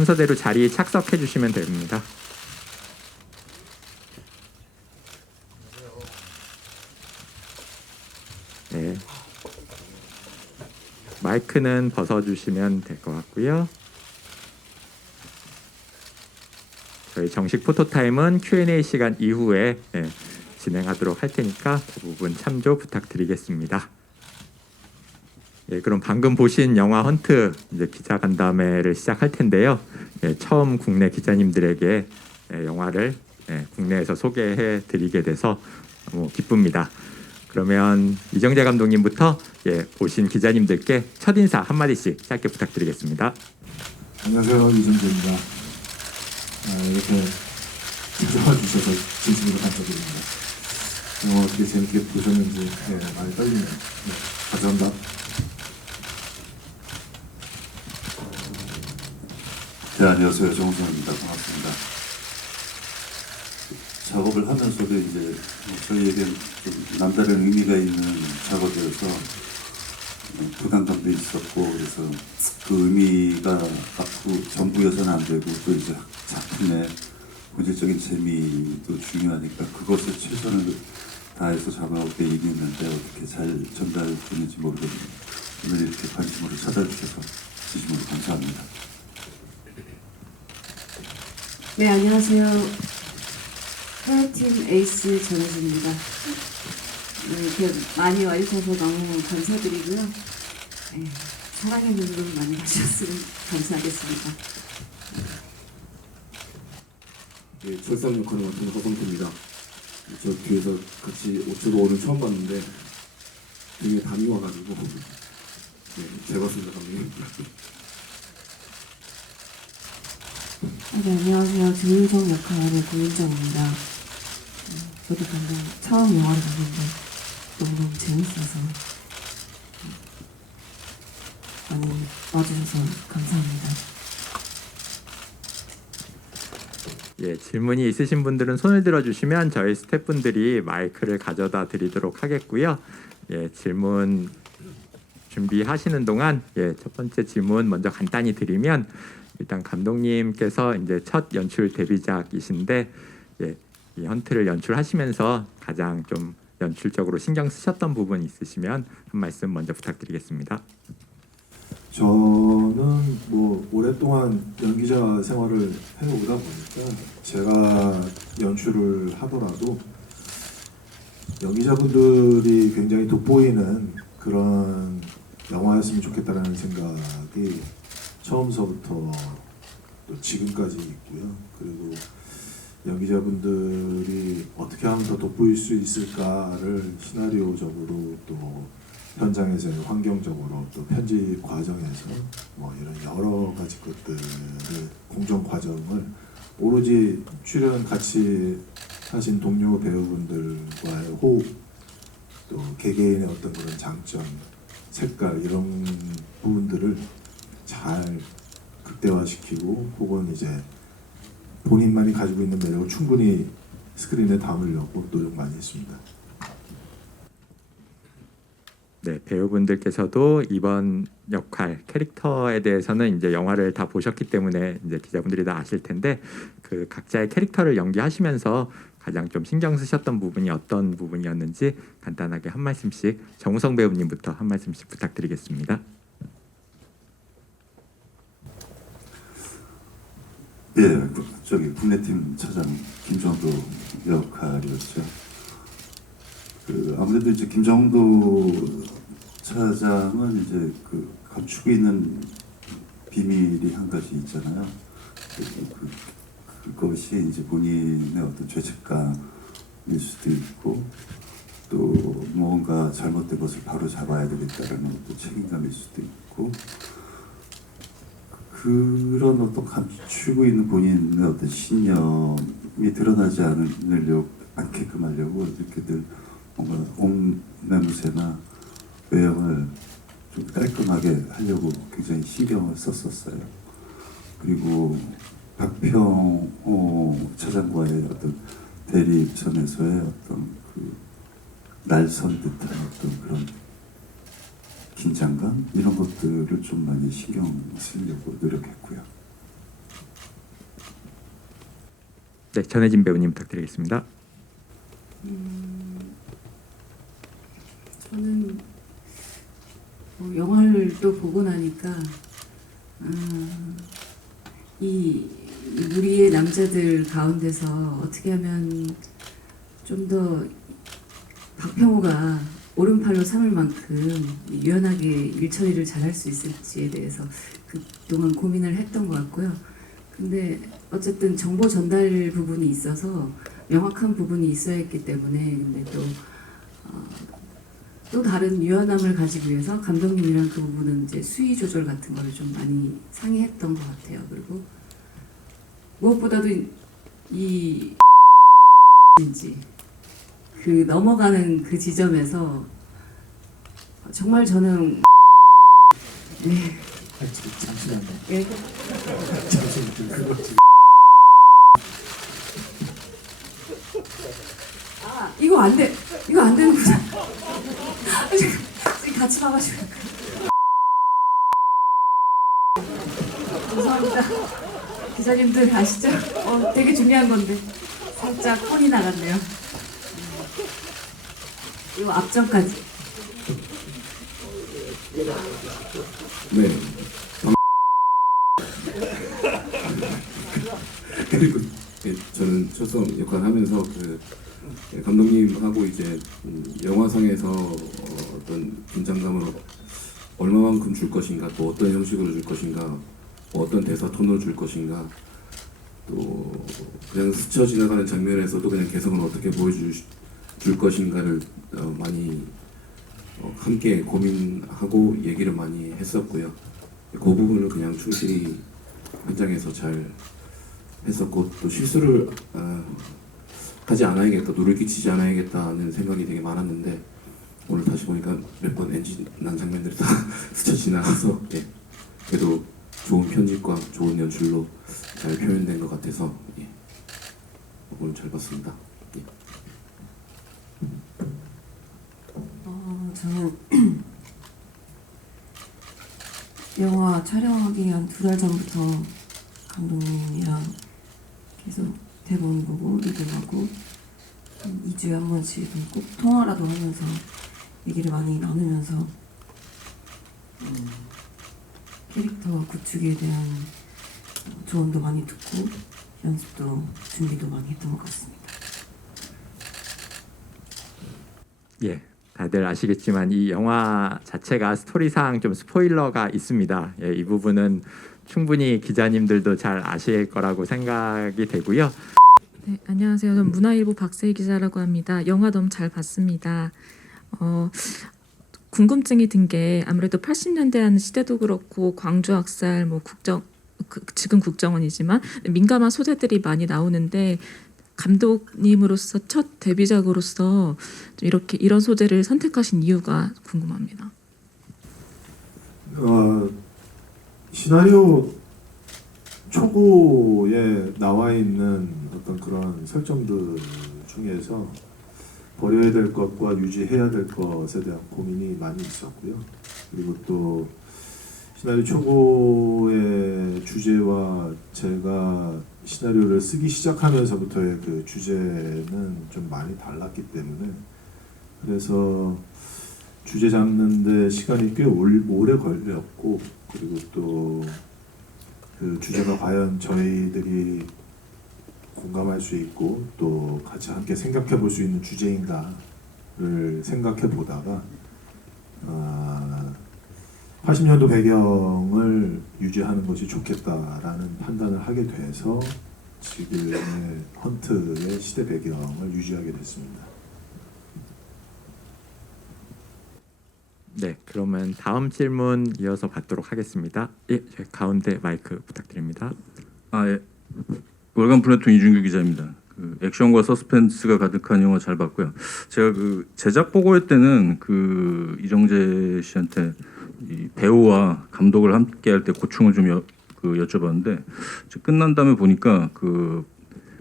순서대로 자리에 착석해 주시면 됩니다. 네. 마이크는 벗어주시면 될 것 같고요. 저희 정식 포토타임은 Q&A 시간 이후에 진행하도록 할 테니까 그 부분 참조 부탁드리겠습니다. 그럼 방금 보신 영화 헌트 이제 기자간담회를 시작할 텐데요. 처음 국내 기자님들에게 영화를 국내에서 소개해 드리게 돼서 너무 기쁩니다. 그러면 이정재 감독님부터 보신 기자님들께 첫 인사 한마디씩 짧게 부탁드리겠습니다. 안녕하세요, 이정재입니다. 이렇게 찾아와 주셔서 진심으로 감사드립니다. 어떻게 재밌게 보셨는지 많이 떨리네요. 감사합니다. 네, 안녕하세요. 정우성입니다. 반갑습니다. 작업을 하면서도 이제 저희에겐 좀 남다른 의미가 있는 작업이어서 부담감도 있었고, 그래서 그 의미가 앞으로 전부여서는 안 되고, 또 이제 작품의 본질적인 재미도 중요하니까 그것을 최선을 다해서 작업에 임했는데 어떻게 잘 전달되는지 모르겠네요. 오늘 이렇게 관심으로 찾아주셔서 진심으로 감사합니다. 네, 안녕하세요. 하야팀 에이스 전혜진입니다. 이렇게 많이 와주셔서 너무 감사드리고요. 사랑의 눈으로 많이 봐주셨으면 감사하겠습니다. 철상 역할을 맡은 허성태입니다. 저 뒤에서 같이 저도 오늘 처음 봤는데 등에 담이 와가지고 잘 봤습니다, 감독님. 네, 안녕하세요. 조윤성 역할의 고윤정입니다. 저도 방금 처음 영화를 봤는데 너무너무 재밌어서 많이 와주셔서 감사합니다. 질문이 있으신 분들은 손을 들어주시면 저희 스태프분들이 마이크를 가져다 드리도록 하겠고요. 질문 준비하시는 동안 첫 번째 질문 먼저 간단히 드리면, 일단 감독님께서 이제 첫 연출 데뷔작이신데 이 헌트를 연출하시면서 가장 좀 연출적으로 신경 쓰셨던 부분 있으시면 한 말씀 먼저 부탁드리겠습니다. 저는 오랫동안 연기자 생활을 해오다 보니까 제가 연출을 하더라도 연기자분들이 굉장히 돋보이는 그런 영화였으면 좋겠다라는 생각이 처음서부터 또 지금까지 있고요. 그리고 연기자분들이 어떻게 하면 더 돋보일 수 있을까를 시나리오적으로 또 현장에서의 환경적으로 또 편집 과정에서 이런 여러 가지 것들의 공정 과정을 오로지 출연 같이 하신 동료 배우분들과의 호흡, 또 개개인의 어떤 그런 장점, 색깔 이런 부분들을 잘 극대화시키고 혹은 이제 본인만이 가지고 있는 매력을 충분히 스크린에 담으려고 노력 많이 했습니다. 배우분들께서도 이번 역할 캐릭터에 대해서는 이제 영화를 다 보셨기 때문에 이제 기자분들이 다 아실 텐데, 그 각자의 캐릭터를 연기하시면서 가장 좀 신경 쓰셨던 부분이 어떤 부분이었는지 간단하게 한 말씀씩, 정우성 배우님부터 한 말씀씩 부탁드리겠습니다. 저기 국내팀 차장 김정도 역할이었죠. 아무래도 이제 김정도 차장은 이제 감추고 있는 비밀이 한 가지 있잖아요. 그것이 이제 본인의 어떤 죄책감일 수도 있고, 또 뭔가 잘못된 것을 바로 잡아야 되겠다라는 어떤 책임감일 수도 있고, 그런 어떤 감추고 있는 본인의 어떤 신념이 드러나지 않게끔 하려고 이렇게들 뭔가 옷매무새나 외형을 좀 깔끔하게 하려고 굉장히 신경을 썼었어요. 그리고 박평 차장과의 어떤 대립선에서의 어떤 날선 듯한 어떤 그런 긴장감 이런 것들을 좀 많이 신경 쓰려고 노력했고요. 네, 전혜진 배우님 부탁드리겠습니다. 저는 영화를 또 보고 나니까 이 무리의 남자들 가운데서 어떻게 하면 좀 더 박평호가 오른팔로 삼을 만큼 유연하게 일처리를 잘할 수 있을지에 대해서 그동안 고민을 했던 것 같고요. 근데 어쨌든 정보 전달 부분이 있어서 명확한 부분이 있어야 했기 때문에 근데 또 다른 유연함을 가지기 위해서 감독님이랑 그 부분은 이제 수위 조절 같은 거를 좀 많이 상의했던 것 같아요. 그리고 무엇보다도 이 인지 그 넘어가는 그 지점에서 정말 저는 네. 잠시만요. 예. 잠시만요. 그거 지금 이거 안 돼. 이거 안 되는구나. 지금 같이 봐가지고. 죄송합니다. 기자님들 아시죠? 되게 중요한 건데 살짝 혼이 나갔네요. 이거 앞전까지. 네. 그리고 저는 첫성 역할 하면서 감독님하고 이제 영화상에서 어떤 긴장감을 얼마만큼 줄 것인가, 또 어떤 형식으로 줄 것인가, 뭐 어떤 대사 톤으로 줄 것인가, 또 그냥 스쳐 지나가는 장면에서도 그냥 개성을 어떻게 보여줄 것인가를 많이 함께 고민하고 얘기를 많이 했었고요. 그 부분을 그냥 충실히 현장에서 잘 했었고, 또 실수를 하지 않아야겠다, 노를 끼치지 않아야겠다는 생각이 되게 많았는데 오늘 다시 보니까 몇 번 NG 난 장면들이 다 스쳐 지나가서 그래도 좋은 편집과 좋은 연출로 잘 표현된 것 같아서 오늘 잘 봤습니다. 저는 영화 촬영하기 한 2달 전부터 감독님이랑 계속 대본 보고 리듬하고 2주에 한 번씩은 꼭 통화라도 하면서 얘기를 많이 나누면서 캐릭터 구축에 대한 조언도 많이 듣고 연습도 준비도 많이 했던 것 같습니다. 예, 다들 아시겠지만 이 영화 자체가 스토리상 좀 스포일러가 있습니다. 예, 이 부분은 충분히 기자님들도 잘 아실 거라고 생각이 되고요. 네, 안녕하세요. 저는 문화일보 박세희 기자라고 합니다. 영화 너무 잘 봤습니다. 궁금증이 든 게 아무래도 80년대 하는 시대도 그렇고 광주 학살, 뭐 지금 국정원이지만 민감한 소재들이 많이 나오는데 감독님으로서 첫 데뷔작으로서 좀 이렇게 이런 소재를 선택하신 이유가 궁금합니다. 시나리오 초고에 나와 있는 어떤 그런 설정들 중에서 버려야 될 것과 유지해야 될 것에 대한 고민이 많이 있었고요. 그리고 또 시나리오 초고의 주제와 제가 시나리오를 쓰기 시작하면서부터의 그 주제는 좀 많이 달랐기 때문에, 그래서 주제 잡는데 시간이 꽤 오래 걸렸고, 그리고 또 그 주제가 과연 저희들이 공감할 수 있고 또 같이 함께 생각해 볼 수 있는 주제인가를 생각해 보다가 80년도 배경을 유지하는 것이 좋겠다라는 판단을 하게 돼서 지금의 헌트의 시대 배경을 유지하게 됐습니다. 네, 그러면 다음 질문 이어서 받도록 하겠습니다. 예, 저희 가운데 마이크 부탁드립니다. 예. 월간 플래툰 이준규 기자입니다. 액션과 서스펜스가 가득한 영화 잘 봤고요. 제가 제작 보고회 때는 이정재 씨한테 이 배우와 감독을 함께 할 때 고충을 좀 여쭤봤는데, 끝난 다음에 보니까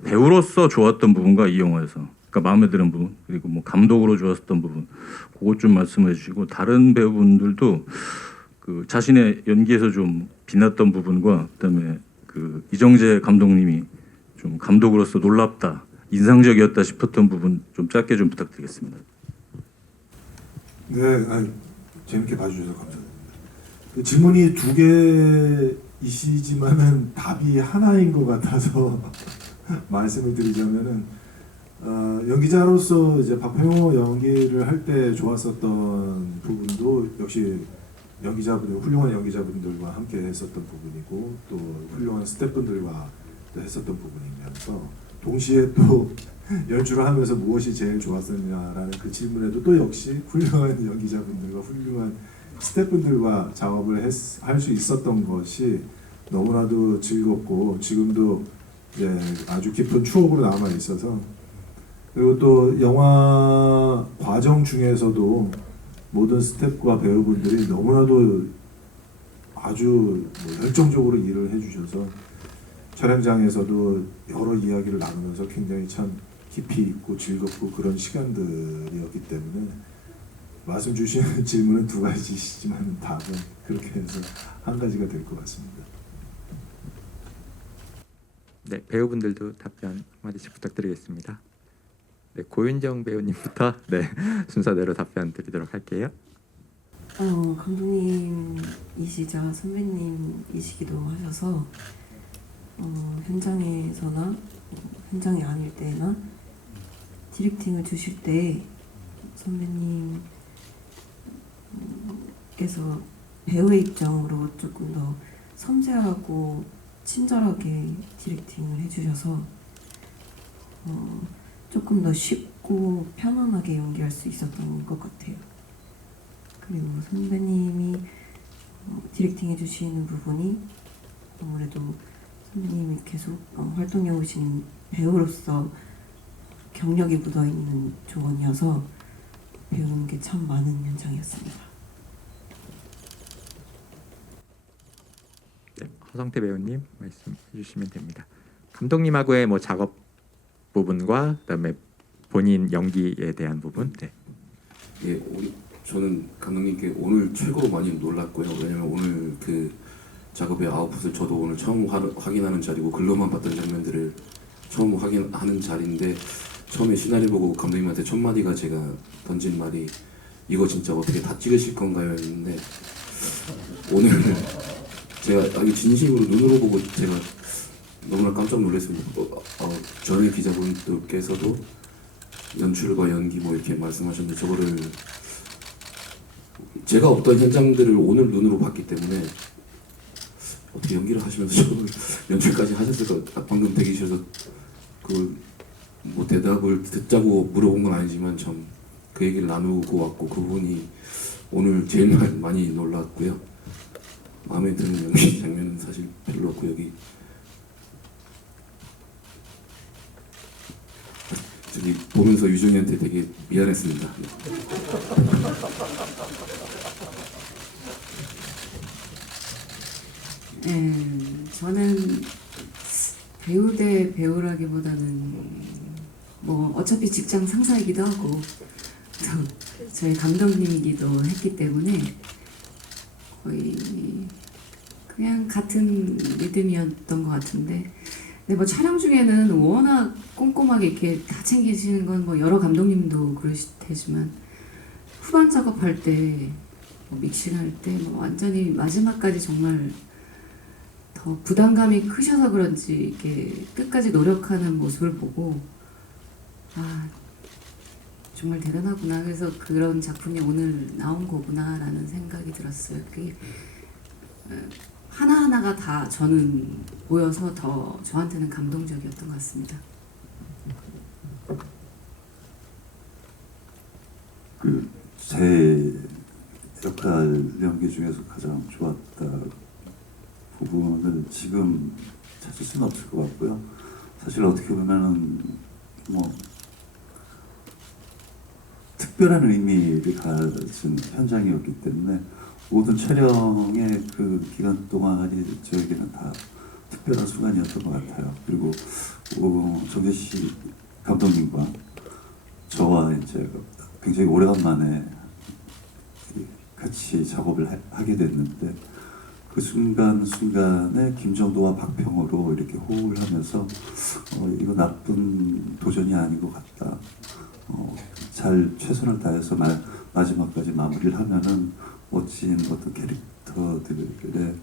배우로서 좋았던 부분과 이 영화에서 마음에 드는 부분, 그리고 뭐 감독으로 좋았던 부분, 그것 좀 말씀해 주시고, 다른 배우분들도 자신의 연기에서 좀 빛났던 부분과 그다음에 이정재 감독님이 좀 감독으로서 놀랍다, 인상적이었다 싶었던 부분 좀 짧게 좀 부탁드리겠습니다. 네, 재밌게 봐주셔서 감사드립니다. 그 질문이 두 개이시지만은 답이 하나인 것 같아서 말씀을 드리자면은 연기자로서 이제 박병호 연기를 할 때 좋았었던 부분도 역시 훌륭한 연기자분들과 함께 했었던 부분이고 또 훌륭한 스태프분들과 했었던 부분이면서 동시에 또 연출을 하면서 무엇이 제일 좋았었냐라는 그 질문에도 또 역시 훌륭한 연기자분들과 훌륭한 스태프분들과 작업을 할 수 있었던 것이 너무나도 즐겁고 지금도 아주 깊은 추억으로 남아 있어서, 그리고 또 영화 과정 중에서도 모든 스태프와 배우분들이 너무나도 아주 열정적으로 일을 해주셔서 촬영장에서도 여러 이야기를 나누면서 굉장히 참 깊이 있고 즐겁고 그런 시간들이었기 때문에 말씀 주신 질문은 두 가지시지만 답은 그렇게 해서 한 가지가 될 것 같습니다. 네, 배우분들도 답변 한마디씩 부탁드리겠습니다. 네, 고윤정 배우님부터 순서대로 답변 드리도록 할게요. 감독님이시자 선배님이시기도 하셔서 현장에서나 현장이 아닐 때나 디렉팅을 주실 때 선배님께서 배우의 입장으로 조금 더 섬세하고 친절하게 디렉팅을 해주셔서 조금 더 쉽고 편안하게 연기할 수 있었던 것 같아요. 그리고 선배님이 디렉팅 해주시는 부분이 아무래도 선배님이 계속 활동해 오신 배우로서 경력이 묻어있는 조언이어서 배우는 게 참 많은 현장이었습니다. 네, 허성태 배우님 말씀해 주시면 됩니다. 감독님하고의 작업 부분과 그다음에 본인 연기에 대한 부분. 네. 예, 저는 감독님께 오늘 최고 많이 놀랐고요. 왜냐면 오늘 그 작업의 아웃풋을 저도 오늘 처음 확인하는 자리고 글로만 봤던 장면들을 처음 확인하는 자리인데, 처음에 시나리오 보고 감독님한테 첫 마디가 제가 던진 말이 이거 진짜 어떻게 다 찍으실 건가요? 했는데 오늘 제가 아주 진심으로 눈으로 보고 제가 너무나 깜짝 놀랐습니다. 전에 기자분들께서도 연출과 연기 이렇게 말씀하셨는데 저거를 제가 없던 현장들을 오늘 눈으로 봤기 때문에 어떻게 연기를 하시면서 저걸 연출까지 하셨을까, 방금 대기실에서 대답을 듣자고 물어본 건 아니지만 참 그 얘기를 나누고 왔고 그 부분이 오늘 제일 많이 놀랐고요. 마음에 드는 연기 장면은 사실 별로 없고 여기 저기 보면서 유정이한테 되게 미안했습니다. 저는 배우 대 배우라기보다는 어차피 직장 상사이기도 하고 또 저희 감독님이기도 했기 때문에 거의 그냥 같은 리듬이었던 것 같은데, 근데 촬영 중에는 워낙 꼼꼼하게 이렇게 다 챙기시는 건 여러 감독님도 그러실 테지만 후반 작업할 때 믹싱할 때 완전히 마지막까지 정말 더 부담감이 크셔서 그런지 이렇게 끝까지 노력하는 모습을 보고 정말 대단하구나. 그래서 그런 작품이 오늘 나온 거구나라는 생각이 들었어요. 그게 하나하나가 다 저는 보여서 더 저한테는 감동적이었던 것 같습니다. 제 역할 연기 중에서 가장 좋았다 부분을 지금 찾을 수는 없을 것 같고요. 사실 어떻게 보면은 특별한 의미를 가진 현장이었기 때문에 모든 촬영의 그 기간 동안이 저에게는 다 특별한 순간이었던 것 같아요. 그리고 정재씨 감독님과 저와 이제 굉장히 오래간만에 같이 작업을 하게 됐는데 그 순간순간에 김정도와 박평호로 이렇게 호흡을 하면서 이거 나쁜 도전이 아닌 것 같다. 잘 최선을 다해서 마지막까지 마무리를 하면은 멋진 어떤 캐릭터들의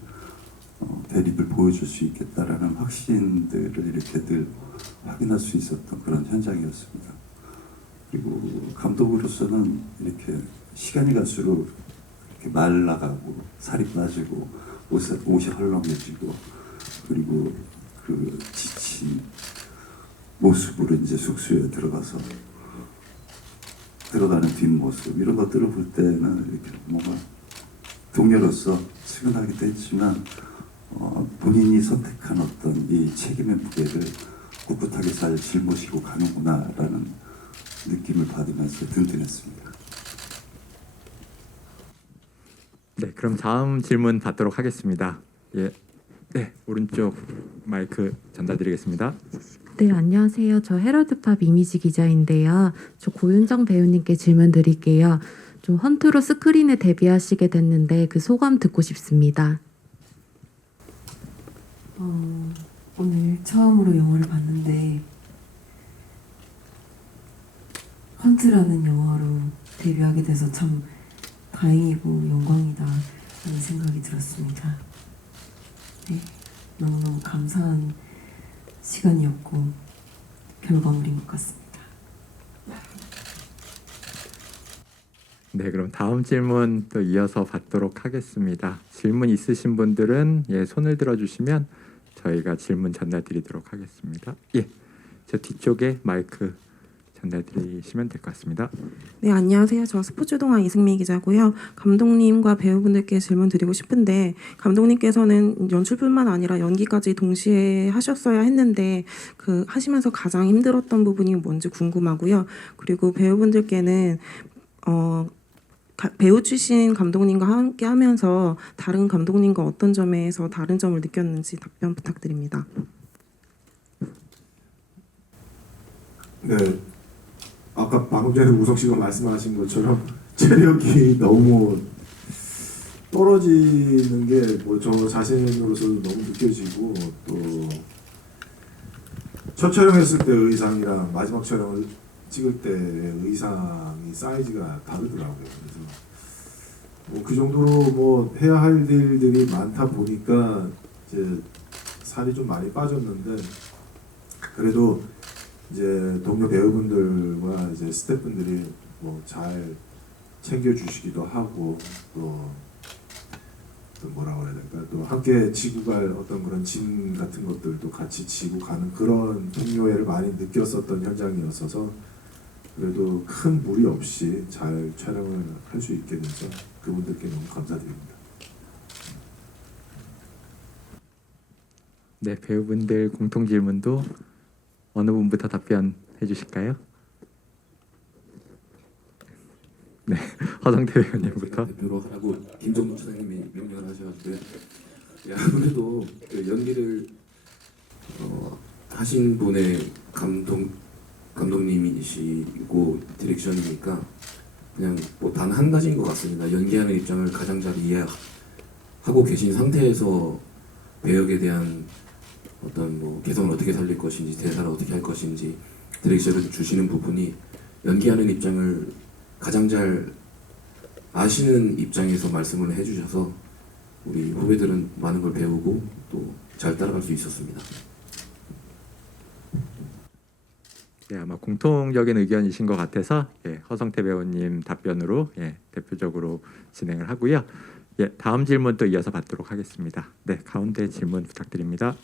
대립을 보여줄 수 있겠다라는 확신들을 이렇게 늘 확인할 수 있었던 그런 현장이었습니다. 그리고 감독으로서는 이렇게 시간이 갈수록 이렇게 말라가고 살이 빠지고 옷이 헐렁해지고 그리고 그 지친 모습으로 이제 숙소에 들어가는 뒷모습 이런 것들을 볼 때는 이렇게 뭔가 동료로서 측은하기도 했지만 본인이 선택한 어떤 이 책임의 무게를 꿋꿋하게 잘 짊어지고 가는구나라는 느낌을 받으면서 든든했습니다. 네, 그럼 다음 질문 받도록 하겠습니다. 예, 네, 오른쪽 마이크 전달드리겠습니다. 네, 안녕하세요. 저 헤럴드팝 이미지 기자인데요. 저 고윤정 배우님께 질문 드릴게요. 좀 헌트로 스크린에 데뷔하시게 됐는데 그 소감 듣고 싶습니다. 오늘 처음으로 영화를 봤는데 헌트라는 영화로 데뷔하게 돼서 참 다행이고 영광이다 하는 생각이 들었습니다. 네, 너무너무 감사한 시간이었고 결과물인 것 같습니다. 네, 그럼 다음 질문 또 이어서 받도록 하겠습니다. 질문 있으신 분들은 손을 들어주시면 저희가 질문 전달드리도록 하겠습니다. 예, 저 뒤쪽에 마이크 전달드리시면 될 것 같습니다. 네, 안녕하세요. 저 스포츠동아 이승미 기자고요. 감독님과 배우분들께 질문 드리고 싶은데 감독님께서는 연출뿐만 아니라 연기까지 동시에 하셨어야 했는데 그 하시면서 가장 힘들었던 부분이 뭔지 궁금하고요. 그리고 배우분들께는 배우 출신 감독님과 함께 하면서 다른 감독님과 어떤 점에서 다른 점을 느꼈는지 답변 부탁드립니다. 네, 아까 방금 전에 우석 씨가 말씀하신 것처럼 체력이 너무 떨어지는 게 뭐 저 자신으로서도 너무 느껴지고 또 첫 촬영했을 때 의상이랑 마지막 촬영을 찍을 때 의상이 사이즈가 다르더라고요. 그래서 뭐 그 정도로 뭐 해야 할 일들이 많다 보니까 이제 살이 좀 많이 빠졌는데 그래도 이제 동료 배우분들과 이제 스태프분들이 뭐 잘 챙겨주시기도 하고 또 뭐라 그래야 될까 또 함께 지고 갈 어떤 그런 짐 같은 것들도 같이 지고 가는 그런 동료애를 많이 느꼈었던 현장이었어서 그래도 큰 무리 없이 잘 촬영을 할 수 있게 돼서 그분들께 너무 감사드립니다. 네, 배우분들 공통 질문도 어느 분부터 답변해 주실까요? 네, 허성태 배우님부터. 대표로 하라고 김정도 차장님이 명령을 하셔가지고요. 아무래도 그 연기를 하신 분의 감독님이시고 디렉션이니까 그냥 뭐 단 한 가지인 것 같습니다. 연기하는 입장을 가장 잘 이해하고 계신 상태에서 배역에 대한 어떤 뭐 개성을 어떻게 살릴 것인지 대사를 어떻게 할 것인지 디렉션을 주시는 부분이 연기하는 입장을 가장 잘 아시는 입장에서 말씀을 해주셔서 우리 후배들은 많은 걸 배우고 또 잘 따라갈 수 있었습니다. 네, 아마 공통적인 의견이신 것 같아서 허성태 배우님 답변으로 대표적으로 진행을 하고요. 다음 질문 또 이어서 받도록 하겠습니다. 네, 가운데 질문 부탁드립니다.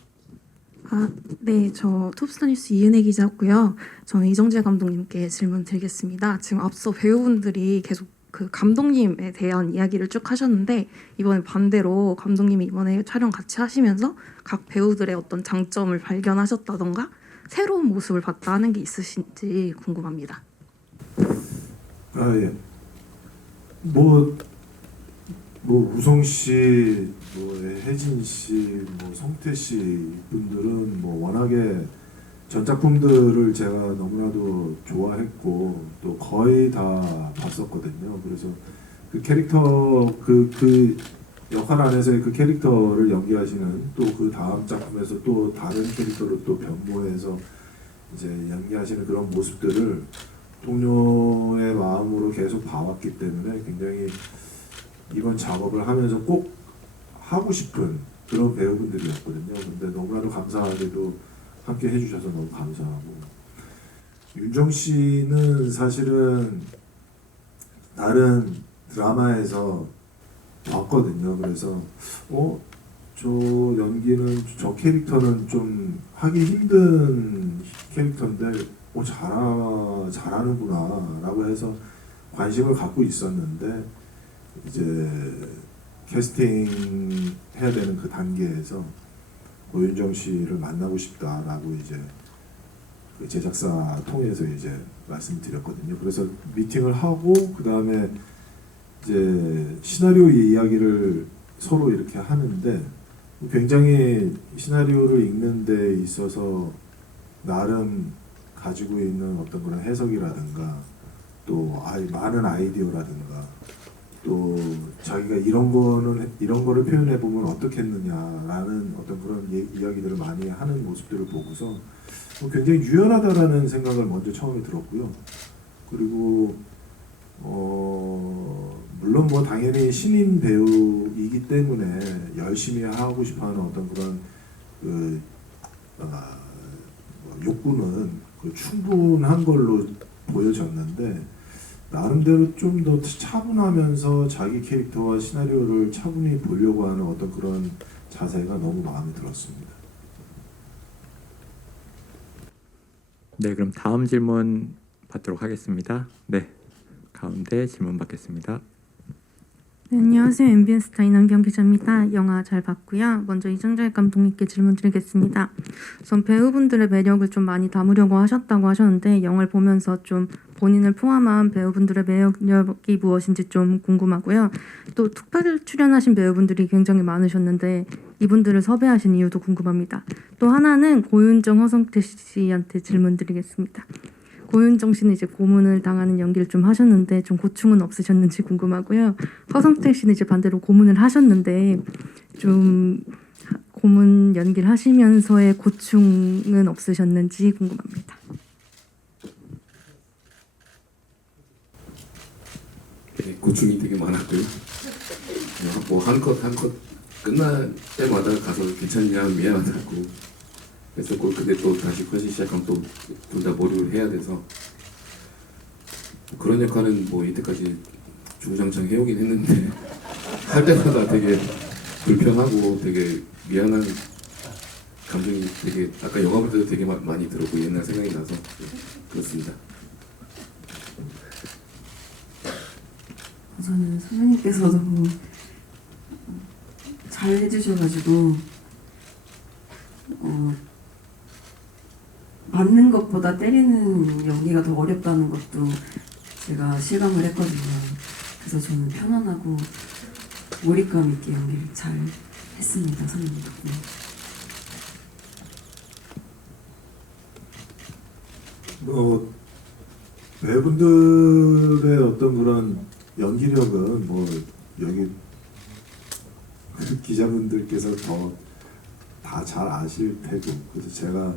네, 저 톱스타뉴스 이은혜 기자고요. 저는 이정재 감독님께 질문 드리겠습니다. 지금 앞서 배우분들이 계속 그 감독님에 대한 이야기를 쭉 하셨는데 이번에 반대로 감독님이 이번에 촬영 같이 하시면서 각 배우들의 어떤 장점을 발견하셨다던가 새로운 모습을 봤다 하는 게 있으신지 궁금합니다. 예. 뭐 우성 씨, 뭐 혜진 씨, 뭐 성태 씨 분들은 뭐 워낙에 전 작품들을 제가 너무나도 좋아했고 또 거의 다 봤었거든요. 그래서 그 캐릭터 그 역할 안에서의 그 캐릭터를 연기하시는 또 그 다음 작품에서 또 다른 캐릭터로 또 변모해서 이제 연기하시는 그런 모습들을 동료의 마음으로 계속 봐왔기 때문에 굉장히 이번 작업을 하면서 꼭 하고 싶은 그런 배우분들이었거든요. 근데 너무나도 감사하게도 함께 해주셔서 너무 감사하고, 윤정 씨는 사실은 다른 드라마에서 봤거든요. 그래서 저 연기는, 저 캐릭터는 좀 하기 힘든 캐릭터인데 잘하는구나 라고 해서 관심을 갖고 있었는데, 이제 캐스팅 해야 되는 그 단계에서 고윤정 씨를 만나고 싶다라고 이제 그 제작사 통해서 이제 말씀드렸거든요. 그래서 미팅을 하고 그 다음에 이제 시나리오 이야기를 서로 이렇게 하는데, 굉장히 시나리오를 읽는 데 있어서 나름 가지고 있는 어떤 그런 해석이라든가 또 많은 아이디어라든가 또 자기가 이런 거를 표현해 보면 어떻겠느냐라는 어떤 그런 이야기들을 많이 하는 모습들을 보고서 굉장히 유연하다라는 생각을 먼저 처음에 들었고요. 그리고 물론 뭐 당연히 신인 배우이기 때문에 열심히 하고 싶어하는 어떤 그런 욕구는 충분한 걸로 보여졌는데, 나름대로 좀 더 차분하면서 자기 캐릭터와 시나리오를 차분히 보려고 하는 어떤 그런 자세가 너무 마음에 들었습니다. 네, 그럼 다음 질문 받도록 하겠습니다. 네, 가운데 질문 받겠습니다. 네, 안녕하세요. MBN 스타 이남경 기자입니다. 영화 잘 봤고요. 먼저 이정재 감독님께 질문 드리겠습니다. 우선 배우분들의 매력을 좀 많이 담으려고 하셨다고 하셨는데, 영화를 보면서 좀 본인을 포함한 배우분들의 매력이 무엇인지 좀 궁금하고요. 또 특별 출연하신 배우분들이 굉장히 많으셨는데 이분들을 섭외하신 이유도 궁금합니다. 또 하나는 고윤정, 허성태 씨한테 질문 드리겠습니다. 고윤정 씨는 이제 고문을 당하는 연기를 좀 하셨는데 좀 고충은 없으셨는지 궁금하고요. 허성태 씨는 이제 반대로 고문을 하셨는데 좀 고문 연기를 하시면서의 고충은 없으셨는지 궁금합니다. 네, 고충이 되게 많았고요. 뭐 한 컷 끝날 때마다 가서 괜찮냐 미안하다고 했었고, 근데 또 다시 컷이 시작하면 또 둘 다 몰입을 해야 돼서 그런 역할은 뭐 이때까지 주구장창 해오긴 했는데 할 때마다 되게 불편하고 되게 미안한 감정이 되게 아까 영화 볼 때도 되게 많이 들었고 옛날 생각이 나서 그렇습니다. 저는 선생님께서 너무 잘 해주셔가지고 맞는 것보다 때리는 연기가 더 어렵다는 것도 제가 실감을 했거든요. 그래서 저는 편안하고 몰입감 있게 연기를 잘 했습니다. 선생님 덕분에. 배우분들의 어떤 그런 연기력은 뭐 여기 기자분들께서 더 다 잘 아실 테고, 그래서 제가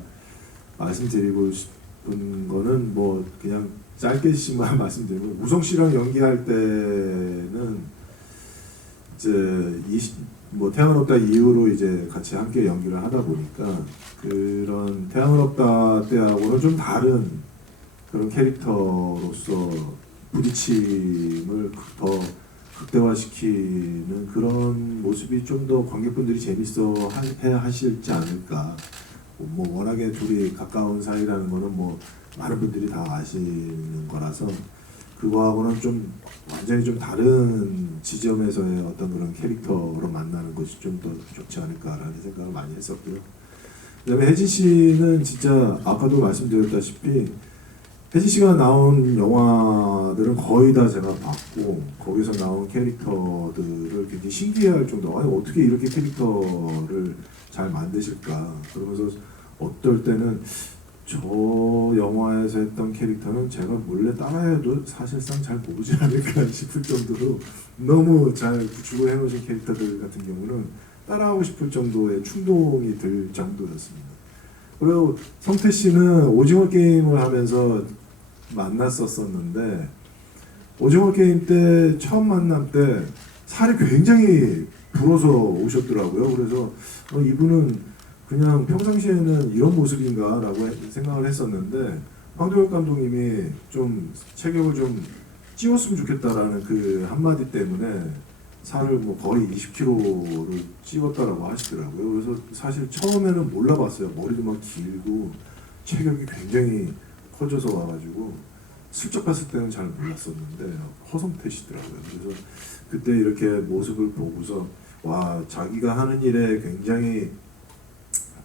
말씀드리고 싶은 거는 뭐 그냥 짧게씩만 말씀드리면, 우성 씨랑 연기할 때는 이제 뭐 태양은 없다 이후로 이제 같이 함께 연기를 하다 보니까 그런 태양은 없다 때하고는 좀 다른 그런 캐릭터로서 부딪힘을 더 극대화시키는 그런 모습이 좀 더 관객분들이 재밌어 하실지 않을까. 뭐 워낙에 둘이 가까운 사이라는 거는 뭐 많은 분들이 다 아시는 거라서 그거하고는 좀 완전히 좀 다른 지점에서의 어떤 그런 캐릭터로 만나는 것이 좀 더 좋지 않을까라는 생각을 많이 했었고요. 그다음에 혜진 씨는 진짜 아까도 말씀드렸다시피 혜진 씨가 나온 영화들은 거의 다 제가 봤고, 거기서 나온 캐릭터들을 굉장히 신기해할 정도, 아니 어떻게 이렇게 캐릭터를 잘 만드실까, 그러면서 어떨 때는 저 영화에서 했던 캐릭터는 제가 몰래 따라해도 사실상 잘 모르지 않을까 싶을 정도로 너무 잘 구축을 해놓으신 캐릭터들 같은 경우는 따라하고 싶을 정도의 충동이 들 정도였습니다. 그리고 성태 씨는 오징어 게임을 하면서 만났었는데 오징어 게임 때 처음 만남 때 살이 굉장히 불어서 오셨더라고요. 그래서 이분은 그냥 평상시에는 이런 모습인가라고 생각을 했었는데 황도혁 감독님이 좀 체격을 좀 찌웠으면 좋겠다라는 그 한마디 때문에 살을 뭐 거의 20kg를 찌웠다라고 하시더라고요. 그래서 사실 처음에는 몰라봤어요. 머리도 막 길고 체격이 굉장히 커져서 와가지고 슬쩍 봤을 때는 잘 몰랐었는데 허성태시더라고요. 그래서 그때 이렇게 모습을 보고서 와, 자기가 하는 일에 굉장히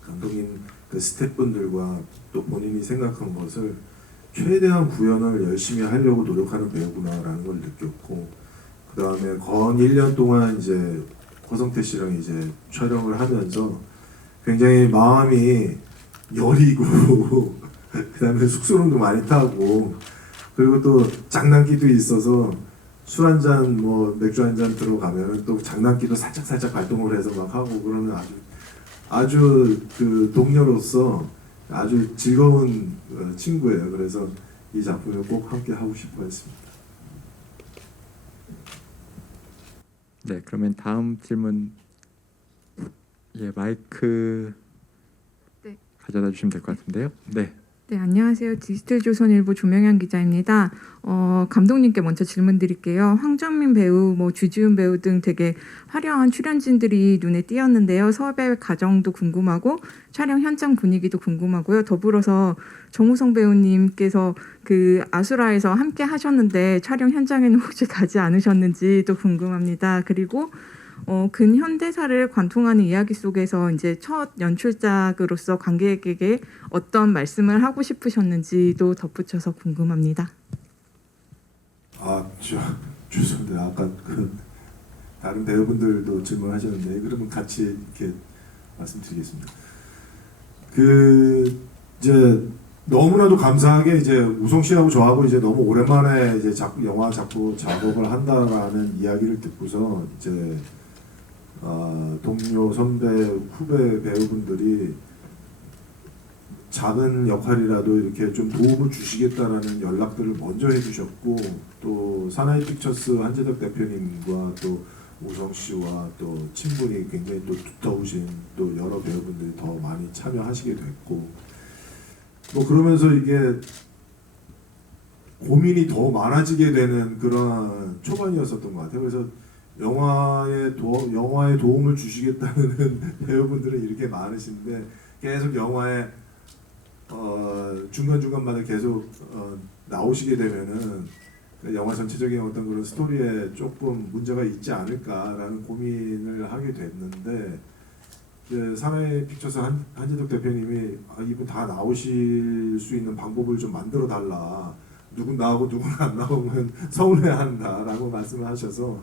감독님 그 스태프분들과 또 본인이 생각한 것을 최대한 구현을 열심히 하려고 노력하는 배우구나라는 걸 느꼈고, 그 다음에 건 1년 동안 이제 허성태 씨랑 이제 촬영을 하면서 굉장히 마음이 여리고 그 다음에 쑥스러움도 많이 타고, 그리고 또 장난기도 있어서 술 한 잔 뭐 맥주 한 잔 들어가면은 또 장난기도 살짝 발동을 해서 막 하고, 그러면 아주 그 동료로서 아주 즐거운 친구예요. 그래서 이 작품을 꼭 함께 하고 싶어 했습니다. 네, 그러면 다음 질문 마이크 네. 가져다 주시면 될 것 같은데요. 네. 네, 안녕하세요. 디지털조선일보 조명현 기자입니다. 감독님께 먼저 질문 드릴게요. 황정민 배우, 주지훈 배우 등 되게 화려한 출연진들이 눈에 띄었는데요. 섭외 과정도 궁금하고 촬영 현장 분위기도 궁금하고요. 더불어서 정우성 배우님께서 그 아수라에서 함께 하셨는데 촬영 현장에는 혹시 가지 않으셨는지도 궁금합니다. 그리고 근현대사를 관통하는 이야기 속에서 이제 첫 연출작으로서 관객에게 어떤 말씀을 하고 싶으셨는지도 덧붙여서 궁금합니다. 죄송합니다. 아까 그 다른 배우분들도 질문하셨는데 그러면 같이 이렇게 말씀드리겠습니다. 이제 너무나도 감사하게 이제 우성 씨하고 저하고 이제 너무 오랜만에 이제 영화 작품 작업을 한다라는 이야기를 듣고서 이제 동료, 선배, 후배 배우분들이 작은 역할이라도 이렇게 좀 도움을 주시겠다라는 연락들을 먼저 해주셨고, 또 사나이 픽처스 한재덕 대표님과 또 우성 씨와 또 친분이 굉장히 또 두터우신 또 여러 배우분들이 더 많이 참여하시게 됐고, 그러면서 이게 고민이 더 많아지게 되는 그런 초반이었었던 것 같아요. 그래서 영화에 도움을 주시겠다는 배우분들은 이렇게 많으신데 계속 영화에 중간중간마다 계속 나오시게 되면은 영화 전체적인 어떤 그런 스토리에 조금 문제가 있지 않을까라는 고민을 하게 됐는데, 사나이 픽처스 한재덕 대표님이 이분 다 나오실 수 있는 방법을 좀 만들어 달라, 누군 나오고 누군 안 나오면 서운해한다라고 말씀을 하셔서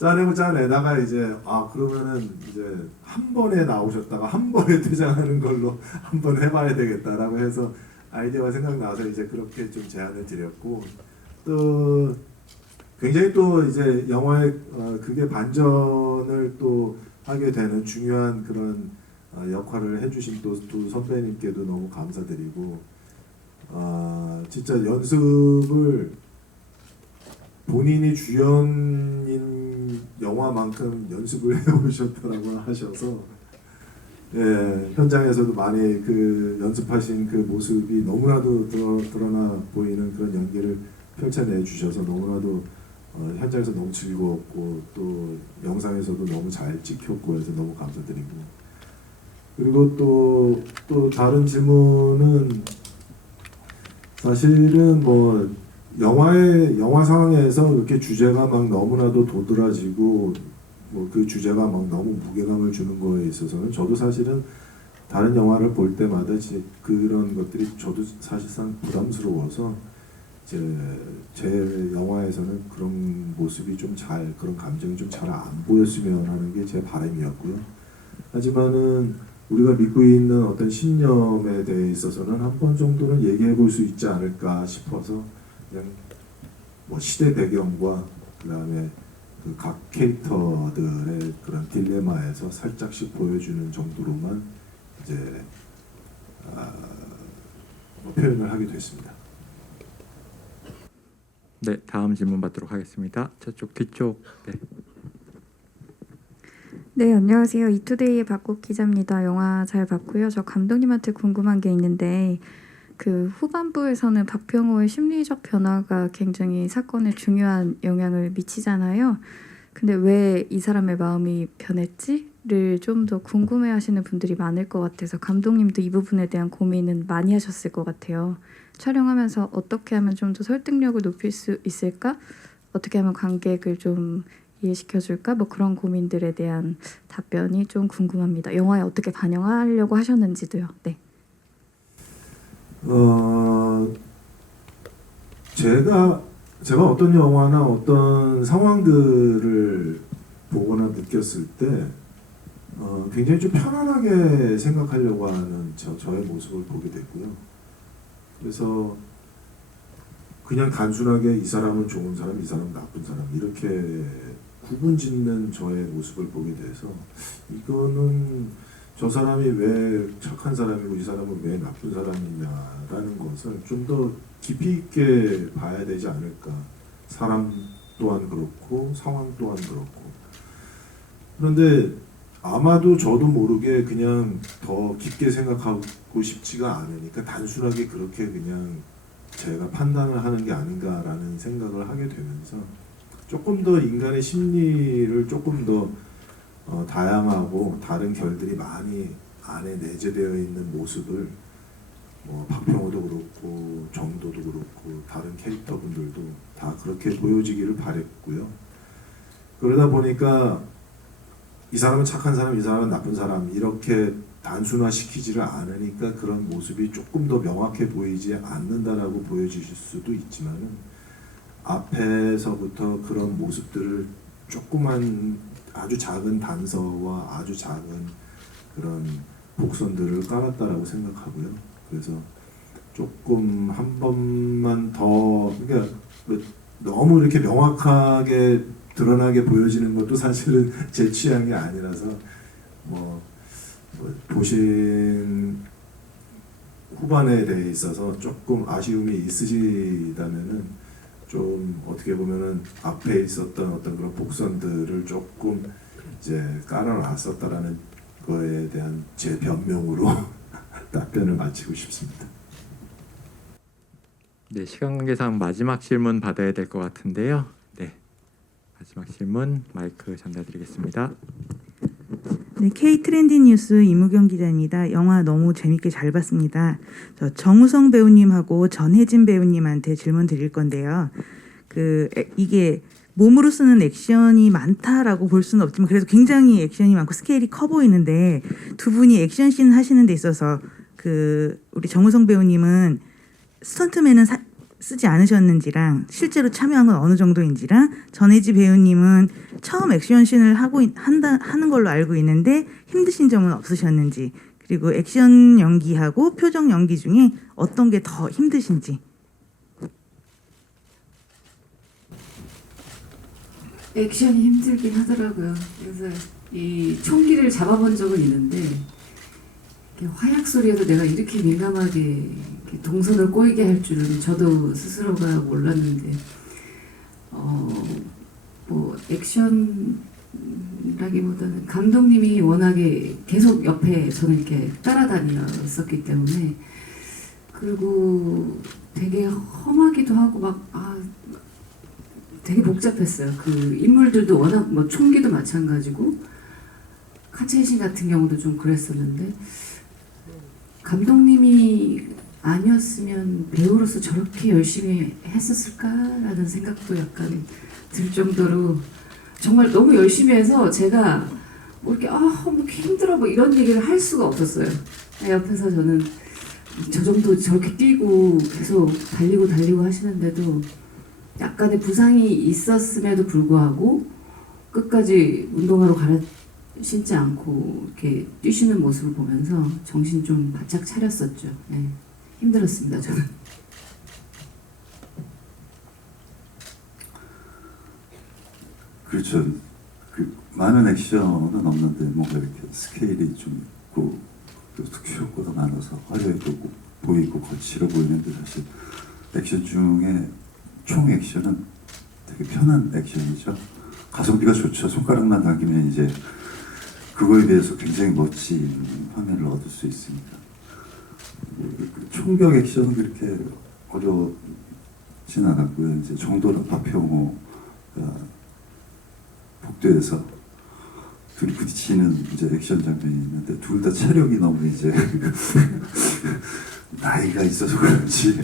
짜내다가 이제 그러면은 이제 한 번에 나오셨다가 한 번에 퇴장하는 걸로 한번 해봐야 되겠다라고 해서 아이디어가 생각나서 이제 그렇게 좀 제안을 드렸고, 또 굉장히 또 이제 영화의 그게 반전을 또 하게 되는 중요한 그런 역할을 해주신 또 두 선배님께도 너무 감사드리고, 진짜 연습을 본인이 주연인 영화만큼 연습을 해오셨다라고 하셔서 현장에서도 많이 그 연습하신 그 모습이 너무나도 드러나 보이는 그런 연기를 펼쳐내 주셔서 너무나도 현장에서 너무 즐거웠고, 또 영상에서도 너무 잘 찍혔고 해서 너무 감사드리고, 그리고 또 다른 질문은 사실은 영화 상황에서 이렇게 주제가 막 너무나도 도드라지고 그 주제가 막 너무 무게감을 주는 거에 있어서는 저도 사실은 다른 영화를 볼 때마다 그런 것들이 저도 사실상 부담스러워서 제 영화에서는 그런 모습이 그런 감정이 좀 잘 안 보였으면 하는 게 제 바람이었고요. 하지만은 우리가 믿고 있는 어떤 신념에 대해 있어서는 한 번 정도는 얘기해 볼 수 있지 않을까 싶어서 그냥 뭐 시대 배경과 그다음에 그 각 캐릭터들의 그런 딜레마에서 살짝씩 보여주는 정도로만 이제 표현을 하게 됐습니다. 네, 다음 질문 받도록 하겠습니다. 저쪽 뒤쪽. 네. 네, 안녕하세요. 이투데이의 박국 기자입니다. 영화 잘 봤고요. 저 감독님한테 궁금한 게 있는데 그 후반부에서는 박병호의 심리적 변화가 굉장히 사건에 중요한 영향을 미치잖아요. 근데 왜 이 사람의 마음이 변했지를 좀 더 궁금해하시는 분들이 많을 것 같아서 감독님도 이 부분에 대한 고민은 많이 하셨을 것 같아요. 촬영하면서 어떻게 하면 좀 더 설득력을 높일 수 있을까? 어떻게 하면 관객을 좀 이해시켜줄까? 뭐 그런 고민들에 대한 답변이 좀 궁금합니다. 영화에 어떻게 반영하려고 하셨는지도요. 네. 제가 어떤 영화나 어떤 상황들을 보거나 느꼈을 때 굉장히 좀 편안하게 생각하려고 하는 저의 모습을 보게 됐고요. 그래서 그냥 단순하게 이 사람은 좋은 사람, 이 사람은 나쁜 사람 이렇게 구분짓는 저의 모습을 보게 돼서 이거는 저 사람이 왜 착한 사람이고 이 사람은 왜 나쁜 사람이냐라는 것을 좀 더 깊이 있게 봐야 되지 않을까. 사람 또한 그렇고 상황 또한 그렇고. 그런데 아마도 저도 모르게 그냥 더 깊게 생각하고 싶지가 않으니까 단순하게 그렇게 그냥 제가 판단을 하는 게 아닌가라는 생각을 하게 되면서 조금 더 인간의 심리를 조금 더 다양하고 다른 결들이 많이 안에 내재되어 있는 모습을 박병호도 그렇고 정도도 그렇고 다른 캐릭터분들도 다 그렇게 보여지기를 바랬고요. 그러다 보니까 이 사람은 착한 사람, 이 사람은 나쁜 사람 이렇게 단순화시키지를 않으니까 그런 모습이 조금 더 명확해 보이지 않는다라고 보여지실 수도 있지만은 앞에서부터 그런 모습들을 조그만 아주 작은 단서와 아주 작은 그런 복선들을 깔았다라고 생각하고요. 그래서 조금 한 번만 더 그러니까 너무 이렇게 명확하게 드러나게 보여지는 것도 사실은 제 취향이 아니라서 보신 후반에 대해 있어서 조금 아쉬움이 있으시다면은 좀 어떻게 보면은 앞에 있었던 어떤 그런 복선들을 조금 이제 깔아놨었다라는 거에 대한 제 변명으로 답변을 마치고 싶습니다. 네, 시간 관계상 마지막 질문 받아야 될 것 같은데요. 네, 마지막 질문 마이크 전달드리겠습니다. 네, K 트렌디 뉴스 이무경 기자입니다. 영화 너무 재밌게 잘 봤습니다. 저 정우성 배우님하고 전혜진 배우님한테 질문 드릴 건데요. 이게 몸으로 쓰는 액션이 많다라고 볼 수는 없지만 그래도 굉장히 액션이 많고 스케일이 커 보이는데 두 분이 액션 씬 하시는 데 있어서 우리 정우성 배우님은 스턴트맨은 쓰지 않으셨는지랑 실제로 참여한 건 어느 정도인지랑 전혜지 배우님은 처음 액션 씬을 하는 걸로 알고 있는데 힘드신 점은 없으셨는지 그리고 액션 연기하고 표정 연기 중에 어떤 게 더 힘드신지. 액션이 힘들긴 하더라고요. 그래서 이 총기를 잡아본 적은 있는데 화약 소리에도 내가 이렇게 민감하게 이렇게 동선을 꼬이게 할 줄은 저도 스스로가 몰랐는데 뭐 액션라기보다는 감독님이 워낙에 계속 옆에 저는 이렇게 따라다녔었기 때문에 그리고 되게 험하기도 하고 되게 복잡했어요. 그 인물들도 워낙 뭐 총기도 마찬가지고 카체이신 같은 경우도 좀 그랬었는데 감독님이 아니었으면 배우로서 저렇게 열심히 했었을까라는 생각도 약간 들 정도로 정말 너무 열심히 해서 제가 뭐 이렇게 뭐 이렇게 힘들어 뭐 이런 얘기를 할 수가 없었어요. 옆에서 저는 저 정도 저렇게 뛰고 계속 달리고 하시는데도 약간의 부상이 있었음에도 불구하고 끝까지 운동하러 신지 않고 이렇게 뛰시는 모습을 보면서 정신 좀 바짝 차렸었죠. 네. 힘들었습니다, 저는. 그렇죠. 그 많은 액션은 없는데 뭔가 이렇게 스케일이 좀 있고 또 특수 효과가 많아서 화려해 보이고 거칠어 보이는데 사실 액션 중에 총 액션은 되게 편한 액션이죠. 가성비가 좋죠. 손가락만 당기면 이제 그거에 비해서 굉장히 멋진 화면을 얻을 수 있습니다. 그 총격 액션은 그렇게 어렵진 않았고요. 이제 정도는 박형호가 복도에서 둘이 부딪히는 이제 액션 장면이 있는데 둘 다 체력이 너무 이제 나이가 있어서 그런지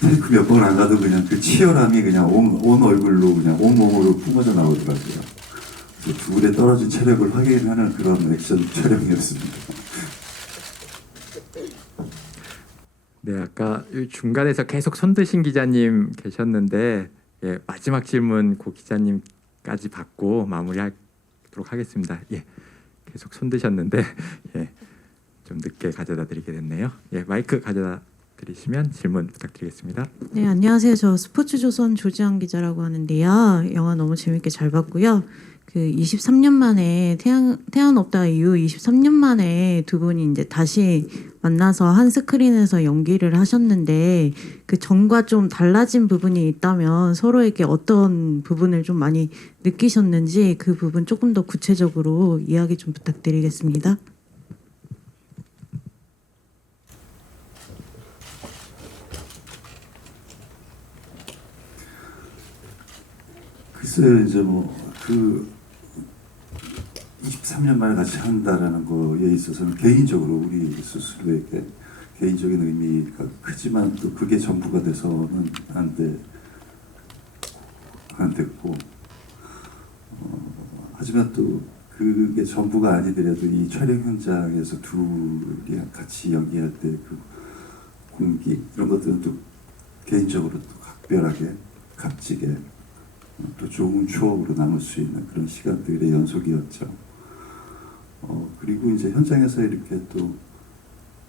테이크 몇 번 안 가도 그냥 그 치열함이 그냥 온 얼굴로 그냥 온 몸으로 뿜어져 나오더라고요. 둘의 떨어진 체력을 확인하는 그런 액션 촬영이었습니다. 네, 아까 중간에서 계속 손드신 기자님 계셨는데 예, 마지막 질문 고 기자님까지 받고 마무리하도록 하겠습니다. 예, 계속 손드셨는데 예, 좀 늦게 가져다 드리게 됐네요. 예, 마이크 가져다 드리시면 질문 부탁드리겠습니다. 네, 안녕하세요. 저 스포츠조선 조지한 기자라고 하는데요. 영화 너무 재밌게 잘 봤고요. 그 23년 만에 태양 없다 이후 23년 만에 두 분이 이제 다시 만나서 한 스크린에서 연기를 하셨는데 그 전과 좀 달라진 부분이 있다면 서로에게 어떤 부분을 좀 많이 느끼셨는지 그 부분 조금 더 구체적으로 이야기 좀 부탁드리겠습니다. 글쎄요, 이제 뭐 그 23년 만에 같이 한다라는 거에 있어서는 개인적으로 우리 스스로에게 개인적인 의미가 크지만 또 그게 전부가 돼서는 안 됐고 하지만 또 그게 전부가 아니더라도 이 촬영 현장에서 둘이 같이 연기할 때 그 공기 이런 것들은 또 개인적으로 또 각별하게 값지게 또 좋은 추억으로 남을 수 있는 그런 시간들의 연속이었죠. 그리고 이제 현장에서 이렇게 또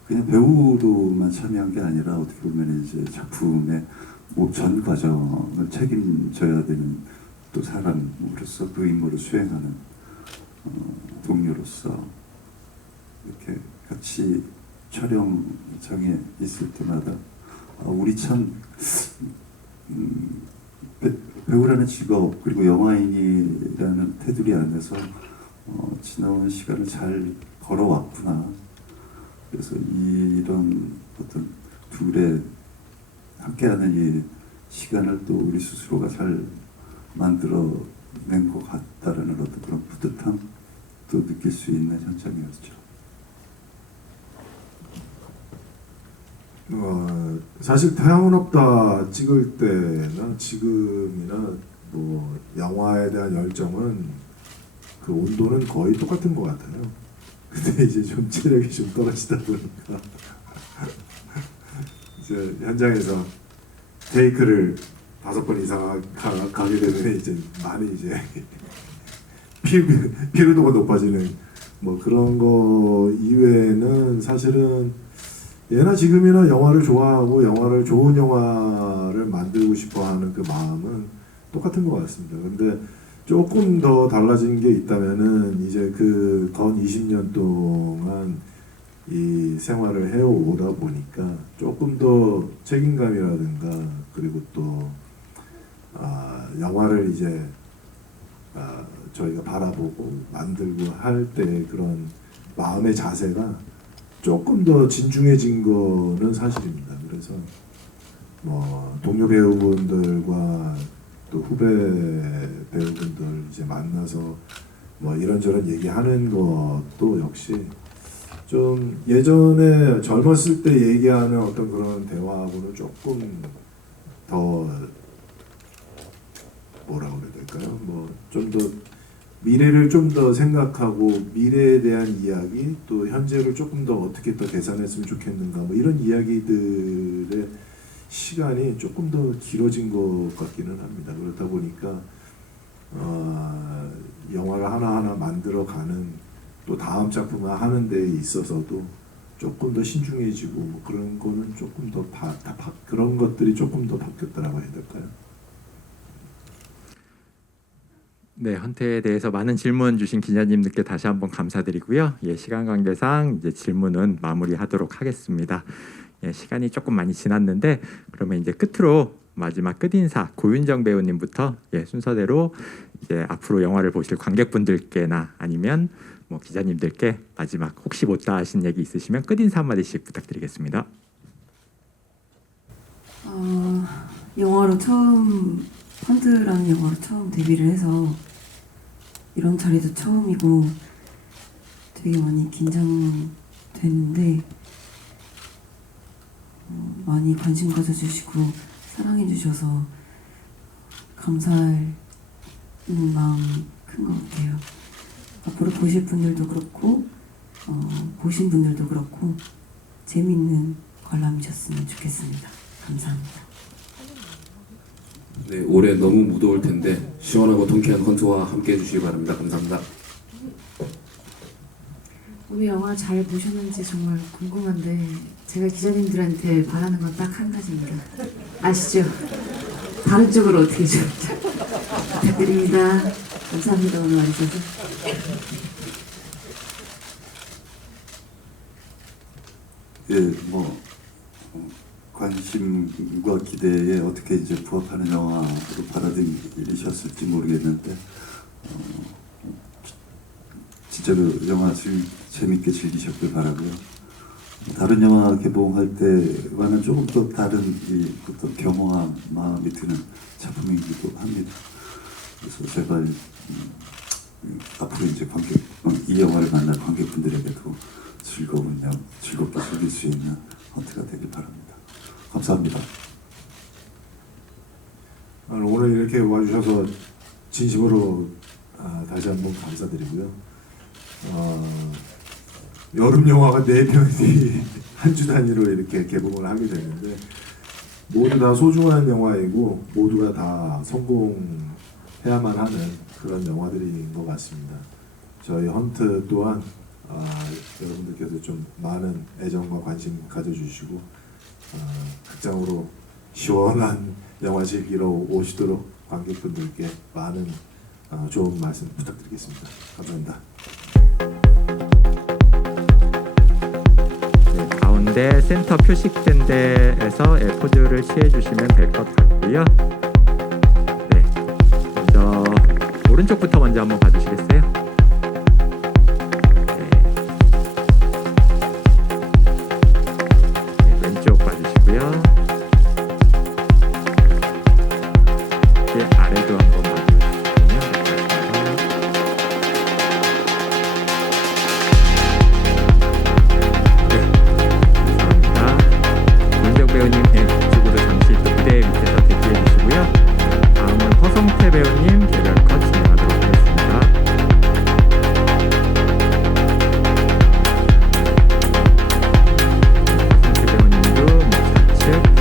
그냥 배우로만 참여한 게 아니라 어떻게 보면 이제 작품의 전 과정을 책임져야 되는 또 사람으로서 그 임무를 수행하는 동료로서 이렇게 같이 촬영장에 있을 때마다 우리 참 배우라는 직업 그리고 영화인이라는 테두리 안에서 지나온 시간을 잘 걸어왔구나. 그래서 이런 어떤 둘의 함께하는 이 시간을 또 우리 스스로가 잘 만들어낸 것 같다라는 어떤 그런 뿌듯함도 느낄 수 있는 현장이었죠. 사실 태양은 없다 찍을 때나 지금이나 뭐 영화에 대한 열정은 그 온도는 거의 똑같은 것 같아요. 근데 이제 좀 체력이 좀 떨어지다 보니까 이제 현장에서 테이크를 5번 이상 가게 되면 이제 많이 이제 피로도가 높아지는 뭐 그런 거 이외에는 사실은 예나 지금이나 영화를 좋아하고 영화를 좋은 영화를 만들고 싶어하는 그 마음은 똑같은 것 같습니다. 근데 조금 더 달라진 게 있다면은 이제 그 건 20년 동안 이 생활을 해오다 보니까 조금 더 책임감이라든가 그리고 또 영화를 이제 저희가 바라보고 만들고 할 때 그런 마음의 자세가 조금 더 진중해진 거는 사실입니다. 그래서 뭐 동료 배우분들과 또 후배 배우분들 이제 만나서 뭐 이런저런 얘기하는 것도 역시 좀 예전에 젊었을 때 얘기하는 어떤 그런 대화하고는 조금 더 뭐라고 그래야 될까요? 뭐 좀 더 미래를 좀 더 생각하고 미래에 대한 이야기 또 현재를 조금 더 어떻게 더 개선했으면 좋겠는가 뭐 이런 이야기들의 시간이 조금 더 길어진 것 같기는 합니다. 그렇다 보니까 영화를 하나하나 만들어가는 또 다음 작품을 하는 데 있어서도 조금 더 신중해지고 뭐 그런 거는 조금 더 그런 것들이 조금 더 바뀌었다라고 해야 될까요? 네, 헌태에 대해서 많은 질문 주신 기자님들께 다시 한번 감사드리고요. 예, 시간 관계상 이제 질문은 마무리하도록 하겠습니다. 예, 시간이 조금 많이 지났는데 그러면 이제 끝으로 마지막 끝인사 고윤정 배우님부터 예, 순서대로 이제 앞으로 영화를 보실 관객분들께나 아니면 뭐 기자님들께 마지막 혹시 못다 하신 얘기 있으시면 끝인사 한마디씩 부탁드리겠습니다. 영화로 처음 헌트라는 영화로 처음 데뷔를 해서 이런 자리도 처음이고 되게 많이 긴장되는데 많이 관심 가져주시고 사랑해주셔서 감사할 마음이 큰 것 같아요. 앞으로 보실 분들도 그렇고 보신 분들도 그렇고 재미있는 관람이셨으면 좋겠습니다. 감사합니다. 네, 올해 너무 무더울 텐데 시원하고 통쾌한 헌트와 함께 해주시기 바랍니다. 감사합니다. 오늘 영화 잘 보셨는지 정말 궁금한데 제가 기자님들한테 바라는 건 딱 한 가지입니다. 아시죠? 다른 쪽으로 어떻게 좀 부탁드립니다. 감사합니다. 오늘 와주셔서. 예, 뭐 관심과 기대에 어떻게 이제 부합하는 영화로 받아들이셨을지 모르겠는데 진짜로 영화 재밌게 즐기셨길 바라고요. 다른 영화 개봉할 때와는 조금 더 다른 이 어떤 겸허한 마음이 드는 작품이기도 합니다. 그래서 제발 앞으로 이제 이 영화를 만날 관객분들에게도 즐겁게 즐길 수 있는 헌트가 되길 바랍니다. 감사합니다. 오늘 이렇게 와주셔서 진심으로 다시 한번 감사드리고요. 여름 영화가 4편이 한 주 단위로 이렇게 개봉을 하게 됐는데 모두 다 소중한 영화이고 모두가 다 성공해야만 하는 그런 영화들인 것 같습니다. 저희 헌트 또한 여러분들께서 좀 많은 애정과 관심 가져주시고 극장으로 시원한 영화 즐기러 오시도록 관객분들께 많은 좋은 말씀 부탁드리겠습니다. 감사합니다. 네, 가운데 센터 표식된 데에서 포즈를 취해주시면 될 것 같고요. 네, 먼저 오른쪽부터 먼저 한번 봐주시겠어요? 네, 왼쪽 봐주시고요. 이제 아래도 한번 봐주시면 배우님 이쪽으로 잠시 또 무대 밑에서 대기해 주시고요. 다음은 허성태 배우님 개별 컷 진행하도록 하겠습니다. 허성태 배우님도 좌측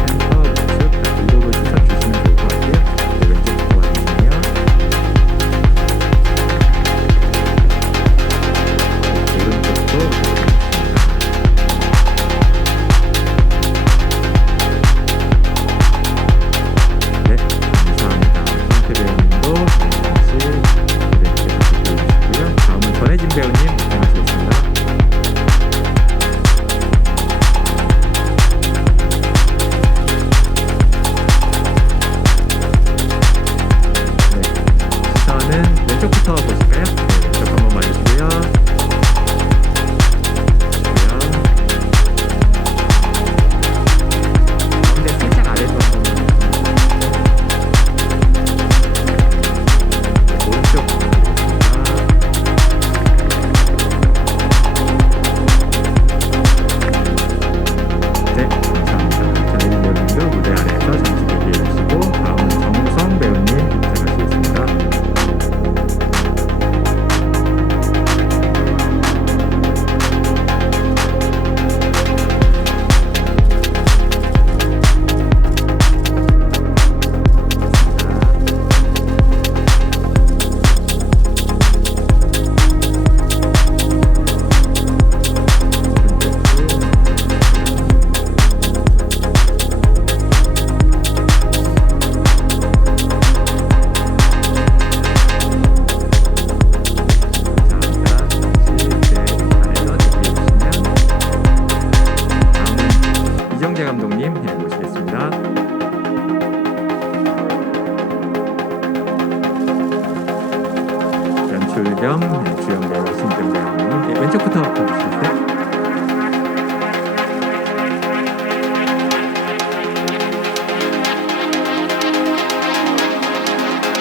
강점, 주연 배우 신정 배우님. 네, 왼쪽부터 봐주시겠어요?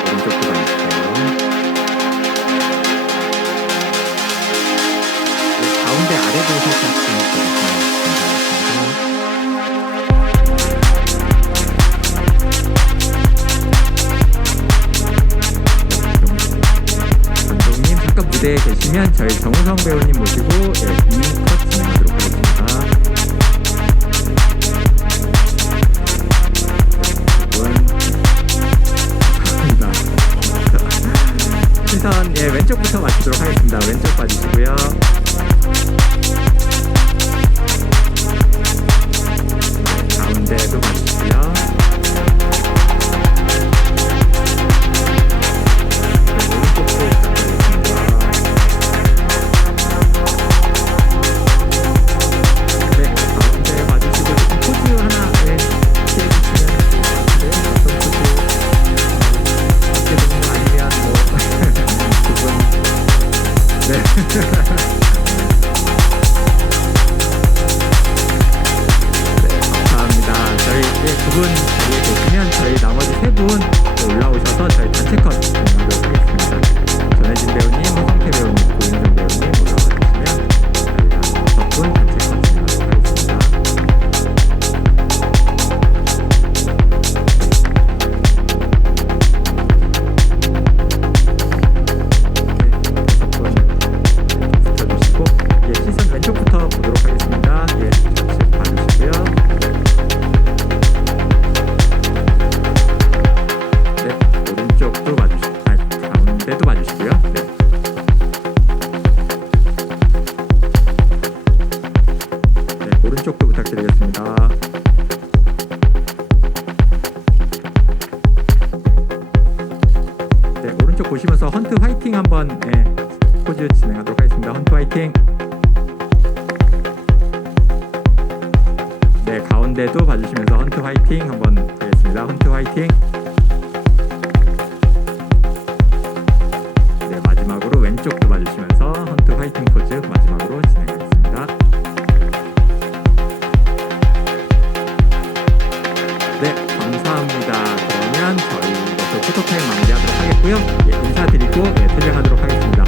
오른쪽도 봐주세요. 네, 가운데 아래도 살짝 보여주시면 감독님 잠깐 무대에 계시면 저희 정우성 배우님 모시고 2컷 진행하도록 하겠습니다. 감사합니다. 시선 왼쪽부터 맞추도록 하겠습니다. 왼쪽 봐주시고요. 가운데도 봐주시고요. 감사합니다. 저희 두 분 자리에 계시면 저희 나머지 세 분 올라오셔서 저희 단체컷 진행하도록 하겠습니다. 전혜진 배우님, 허성태 배우님, 고윤정 배우님 올라와 주시면 저희가 6분 단체컷 진행하도록 하겠습니다. 붙여주시고 시선 왼쪽부터 보도록 하겠습니다. 좌측 봐주시고요. 오른쪽도 봐주시고 가운데도 봐주시고요. 오른쪽도 부탁드리겠습니다. 오른쪽 보시면서 헌트 화이팅 한번 포즈 진행하도록 하겠습니다. 헌트 화이팅. 가운데도 봐주시면서 헌트 화이팅 한번 하겠습니다. 헌트 화이팅. 마지막으로 왼쪽도 봐주시면서 헌트 화이팅 포즈 마지막으로 진행하겠습니다. 감사합니다. 그러면 저희 이것도 포토타임 마무리하도록 하겠고요. 인사드리고 퇴장하도록 하겠습니다.